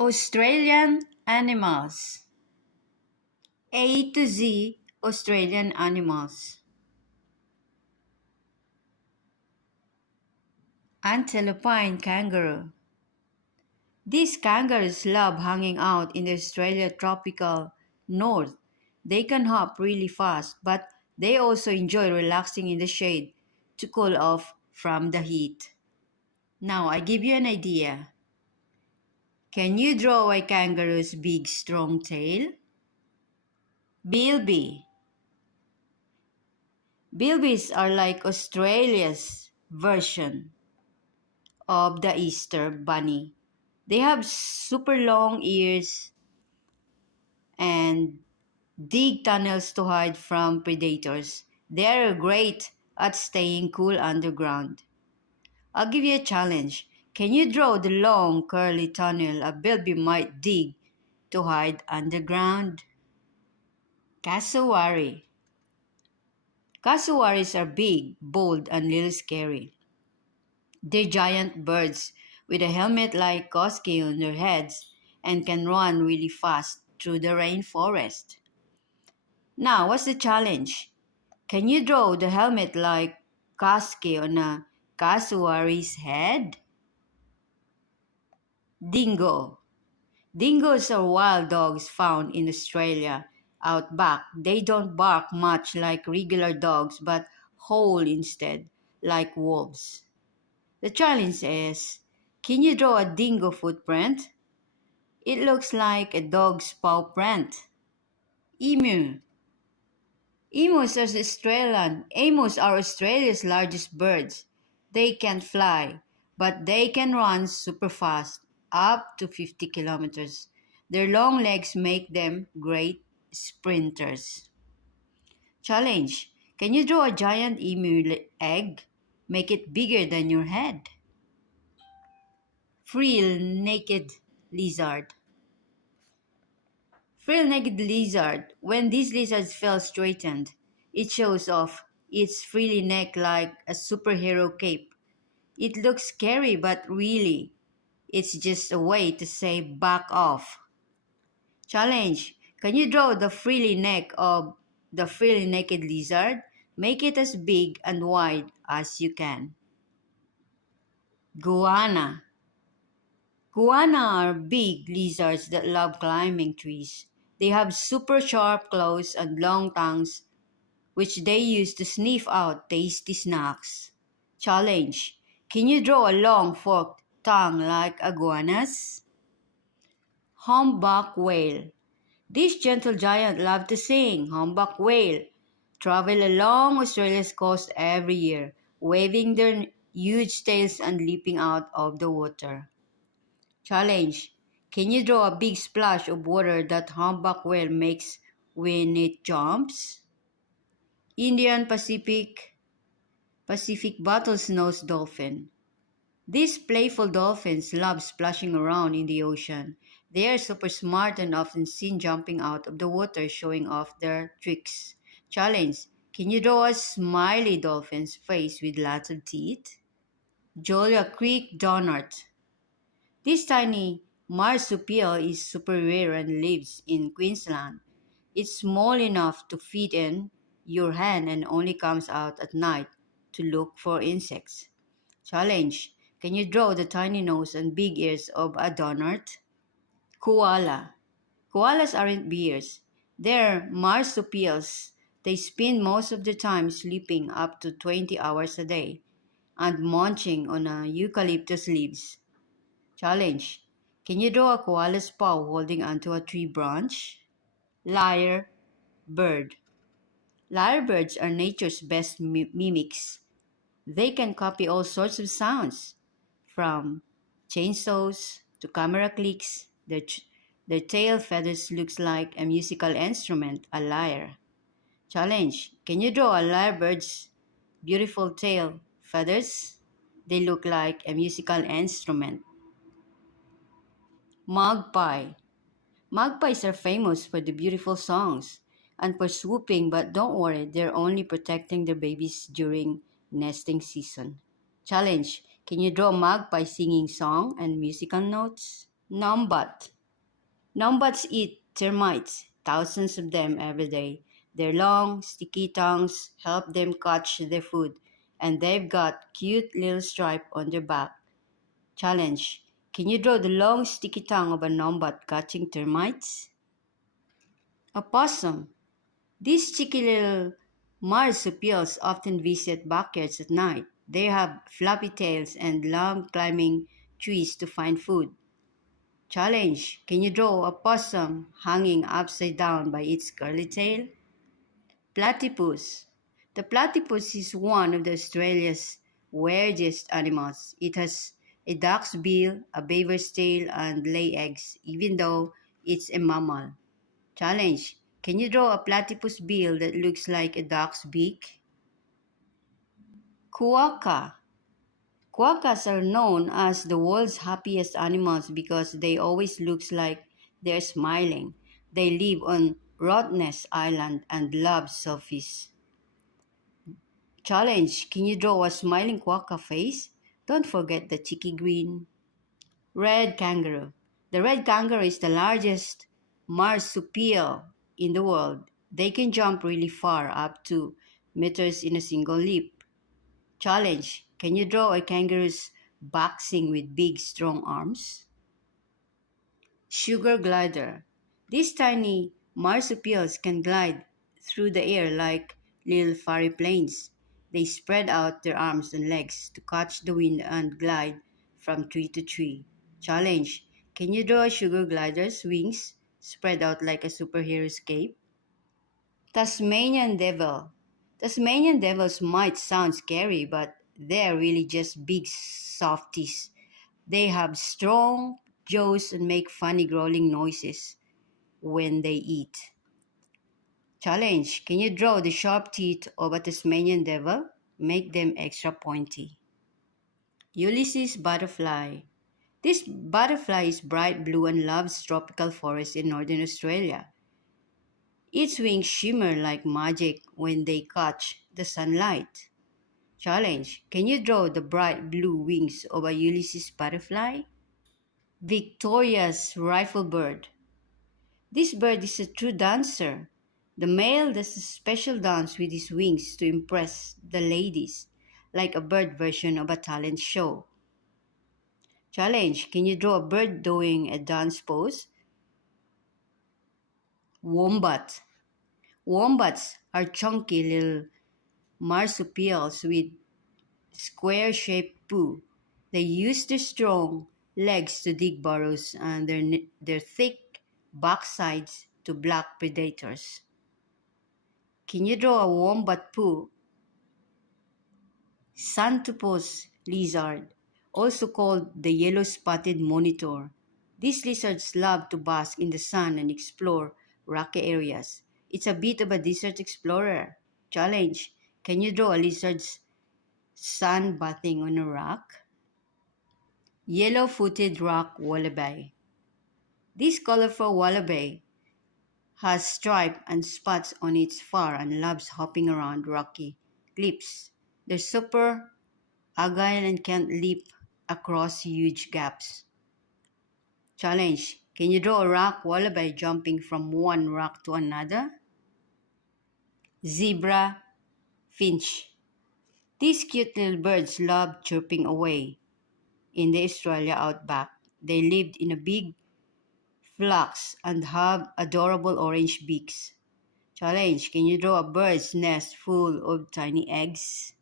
Australian animals. A to Z Australian animals. Antelopine kangaroo. These kangaroos love hanging out in the Australia tropical north. They can hop really fast, but they also enjoy relaxing in the shade to cool off from the heat. Now I give you an idea. Can you draw a kangaroo's big strong tail? Bilby. Bilbies are like Australia's version of the Easter bunny. They have super long ears and dig tunnels to hide from predators. They are great at staying cool underground. I'll give you a challenge. Can you draw the long curly tunnel a bilby might dig to hide underground? Cassowary. Cassowaries are big, bold, and little scary. They're giant birds with a helmet-like costume on their heads and can run really fast through the rainforest. Now, what's the challenge? Can you draw the helmet-like casque on a cassowary's head? Dingo. Dingoes are wild dogs found in Australia. Out back, they don't bark much like regular dogs but howl instead, like wolves. The challenge is, can you draw a dingo footprint? It looks like a dog's paw print. Emu. Emus are Australia's largest birds. They can't fly, but they can run super fast, up to 50 kilometers. Their long legs make them great sprinters. Challenge. Can you draw a giant egg? Make it bigger than your head. Frill naked lizard. Frill naked lizard. When these lizards feel straightened, it shows off its frilly neck like a superhero cape. It looks scary, but really, it's just a way to say back off. Challenge. Can you draw the frilly neck of the frilly naked lizard? Make it as big and wide as you can. Goanna. Goanna are big lizards that love climbing trees. They have super sharp claws and long tongues, which they use to sniff out tasty snacks. Challenge. Can you draw a long forked tongue like iguanas? Humpback whale. This gentle giant love to sing. Humpback whale travel along Australia's coast every year, waving their huge tails and leaping out of the water. Challenge. Can you draw a big splash of water that humpback whale makes when it jumps? Indian Pacific bottlenose dolphin. These playful dolphins love splashing around in the ocean. They are super smart and often seen jumping out of the water showing off their tricks. Challenge. Can you draw a smiley dolphin's face with lots of teeth? Julia Creek Donut. This tiny marsupial is super rare and lives in Queensland. It's small enough to fit in your hand and only comes out at night to look for insects. Challenge. Can you draw the tiny nose and big ears of a donut? Koala. Koalas aren't bears. They're marsupials. They spend most of their time sleeping up to 20 hours a day and munching on eucalyptus leaves. Challenge. Can you draw a koala's paw holding onto a tree branch? Lyre bird. Lyrebirds are nature's best mimics. They can copy all sorts of sounds, from chainsaws to camera clicks. Their tail feathers looks like a musical instrument, a lyre. Challenge. Can you draw a lyrebird's beautiful tail feathers? They look like a musical instrument. Magpie. Magpies are famous for the beautiful songs and for swooping, but don't worry, they're only protecting their babies during nesting season. Challenge. Can you draw a magpie singing song and musical notes? Numbat. Numbats eat termites, thousands of them every day. Their long, sticky tongues help them catch their food, and they've got cute little stripe on their back. Challenge. Can you draw the long, sticky tongue of a numbat catching termites? A possum. These cheeky little marsupials often visit backyards at night. They have fluffy tails and love climbing trees to find food. Challenge. Can you draw a possum hanging upside down by its curly tail? Platypus. The platypus is one of the Australia's weirdest animals. It has a duck's bill, a beaver's tail, and lay eggs, even though it's a mammal. Challenge. Can you draw a platypus bill that looks like a duck's beak? Quokka. Quokkas are known as the world's happiest animals because they always look like they're smiling. They live on Rottnest Island and love selfies. Challenge. Can you draw a smiling quokka face? Don't forget the cheeky grin. Red kangaroo. The red kangaroo is the largest marsupial in the world. They can jump really far, up to meters in a single leap. Challenge. Can you draw a kangaroo's boxing with big, strong arms? Sugar glider. These tiny marsupials can glide through the air like little fairy planes. They spread out their arms and legs to catch the wind and glide from tree to tree. Challenge. Can you draw a sugar glider's wings spread out like a superhero's cape? Tasmanian devil. Tasmanian devils might sound scary, but they're really just big softies. They have strong jaws and make funny growling noises when they eat. Challenge. Can you draw the sharp teeth of a Tasmanian devil? Make them extra pointy. Ulysses butterfly. This butterfly is bright blue and loves tropical forests in northern Australia. Its wings shimmer like magic when they catch the sunlight. Challenge. Can you draw the bright blue wings of a Ulysses butterfly? Victoria's rifle bird. This bird is a true dancer. The male does a special dance with his wings to impress the ladies, like a bird version of a talent show. Challenge. Can you draw a bird doing a dance pose? Wombat. Wombats are chunky little marsupials with square-shaped poo. They use their strong legs to dig burrows and their thick backsides to block predators. Can you draw a wombat poo? Xanthopus lizard, also called the yellow-spotted monitor. These lizards love to bask in the sun and explore rocky areas. It's a bit of a desert explorer. Challenge. Can you draw a lizard's sun bathing on a rock? Yellow-footed rock wallaby. This colorful wallaby has stripes and spots on its fur and loves hopping around rocky cliffs. They're super agile and can leap across huge gaps. Challenge. Can you draw a rock wallaby jumping from one rock to another? Zebra finch. These cute little birds love chirping away in the Australia outback. They lived in a big flocks and have adorable orange beaks. Challenge. Can you draw a bird's nest full of tiny eggs?